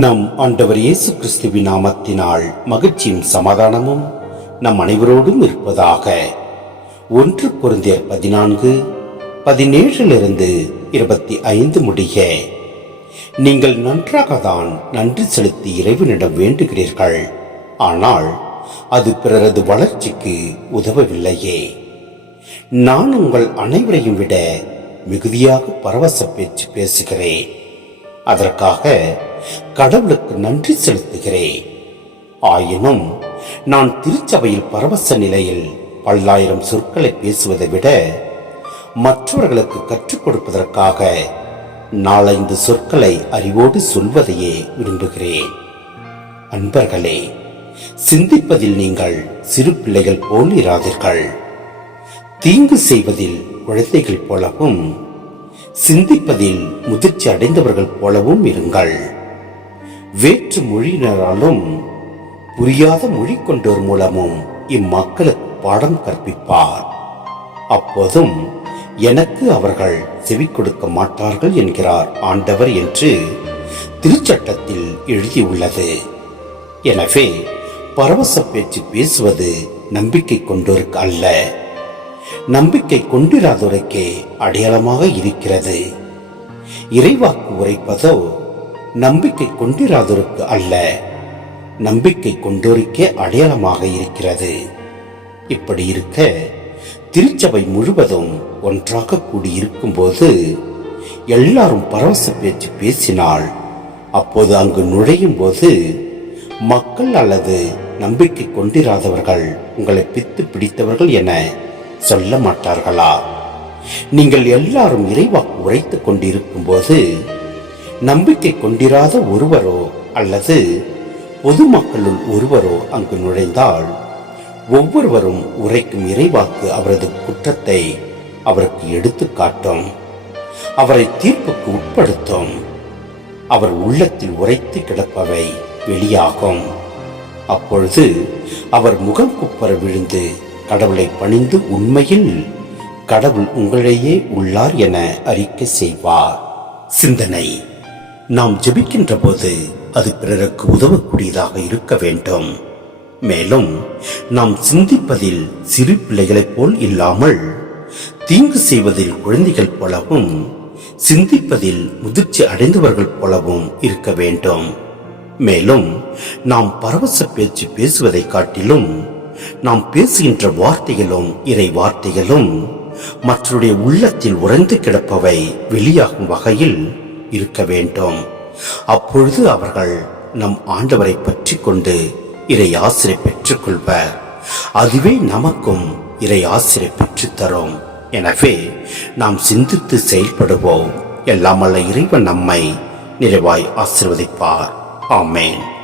நம் ஆண்டவர் இயேசு கிறிஸ்துவின் நாமத்தினால் மகிழ்ச்சியும் சமாதானமும் நம் அனைவரோடும் இருப்பதாக. ஒன்று குருந்தியர் பதினான்கு பதினேழிலிருந்து இருபத்தி ஐந்து முடிய நீங்கள் நன்றாக தான் நன்றி செலுத்தி இறைவனிடம் வேண்டுகிறீர்கள். ஆனால் அது பிறரது வளர்ச்சிக்கு உதவவில்லையே. நான் உங்கள் அனைவரையும் விட மிகுதியாக பரவச பேச்சு பேசுகிறேன். அதற்காக கடவுளுக்கு நன்றி செலுத்துகிறேன். ஆயினும் நான் திருச்சபையில் பரவச நிலையில் பல்லாயிரம் சொற்களை பேசுவதை விட மற்றவர்களுக்கு கற்றுக் கொடுப்பதற்காக நாலைந்து சொற்களை அறிவோடு சொல்வதையே விரும்புகிறேன். அன்பர்களே சிந்திப்பதில் நீங்கள் சிறு பிள்ளைகள் போல் இராதீர்கள். தீங்கு செய்வதில் குழந்தைகள் போலவும் சிந்திப்பதில் முதிர்ச்சி அடைந்தவர்கள் போலவும் இருங்கள். வேற்று மொழியினராலும் புரியாத மொழி கொண்டோர் மூலமும் இம்மக்களுக்கு பாடம் கற்பிப்பார். அப்போதும் எனக்கு அவர்கள் செவி கொடுக்க மாட்டார்கள் என்கிறார் ஆண்டவர் என்று திருச்சட்டத்தில் எழுதியுள்ளது. எனவே பரவச பேச்சு பேசுவது நம்பிக்கை கொண்டோருக்கு அல்ல. நம்பிக்கை கொண்டிராதோருக்கே அடையாளமாக இருக்கிறது. இறைவாக்கு உரைப்பதோ நம்பிக்கை கொண்டிராதோருக்கு அல்ல. நம்பிக்கை கொண்டோருக்கே அடையாளமாக இருக்கிறது. இப்படி இருக்க திருச்சபை முழுவதும் ஒன்றாக கூடியிருக்கும் போது எல்லாரும் பரவச பேச்சு பேசினால் அப்போது அங்கு நுழையும் போது மக்கள் அல்லது நம்பிக்கை கொண்டிராதவர்கள் உங்களை பித்து பிடித்தவர்கள் என சொல்ல மாட்டார்களா? நீங்கள் எல்லாரும் இறைவாக்கு உரைத்துக் கொண்டிருக்கும் போது நம்பிக்கை கொண்டிராத ஒருவரோ அல்லது பொதுமக்களுள் ஒருவரோ அங்கு நுழைந்தால் ஒவ்வொருவரும் உரைக்கும் இறைவாக்கு அவரது குற்றத்தை அவருக்கு எடுத்து காட்டும். அவரை தீர்ப்புக்கு உட்படுத்தும். அவர் உள்ளத்தில் உரைத்து கிடப்பவை வெளியாகும். அப்பொழுது அவர் முகம் குப்பர விழுந்து கடவுளை பணிந்து உண்மையில் கடவுள் உங்களிடையே உள்ளார் என அறிக்கை செய்வார். சிந்தனை. நாம் ஜெபிக்கின்ற போது அது பிறருக்கு உதவக்கூடியதாக இருக்க வேண்டும். மேலும் நாம் சிந்திப்பதில் சிறு பிள்ளைகளைப் போல் இல்லாமல் தீங்கு செய்வதில் குழந்தைகள் போலவும் சிந்திப்பதில் முதிர்ச்சி அடைந்தவர்கள் போலவும் இருக்க வேண்டும். மேலும் நாம் பரவச பேச்சு பேசுவதை காட்டிலும் நாம் பேசுகின்ற வார்த்தைகளும் இறை வார்த்தைகளும் மற்றவருடைய உள்ளத்தில் உறைந்து கிடப்பவை வெளியாகும் வகையில் இருக்க வேண்டும். அப்பொழுது அவர்கள் நம் ஆண்டவரை பற்றி கொண்டு இறை ஆசிரை பெற்றுக் கொள்வர் அதுவே நமக்கும் இறை ஆசிரை பெற்றுத் தரும் எனவே நாம் சிந்தித்து செயல்படுவோம். எல்லாமல்ல இறைவன் நம்மை நிறைவாய் ஆசிர்வதிப்பார். ஆமேன்.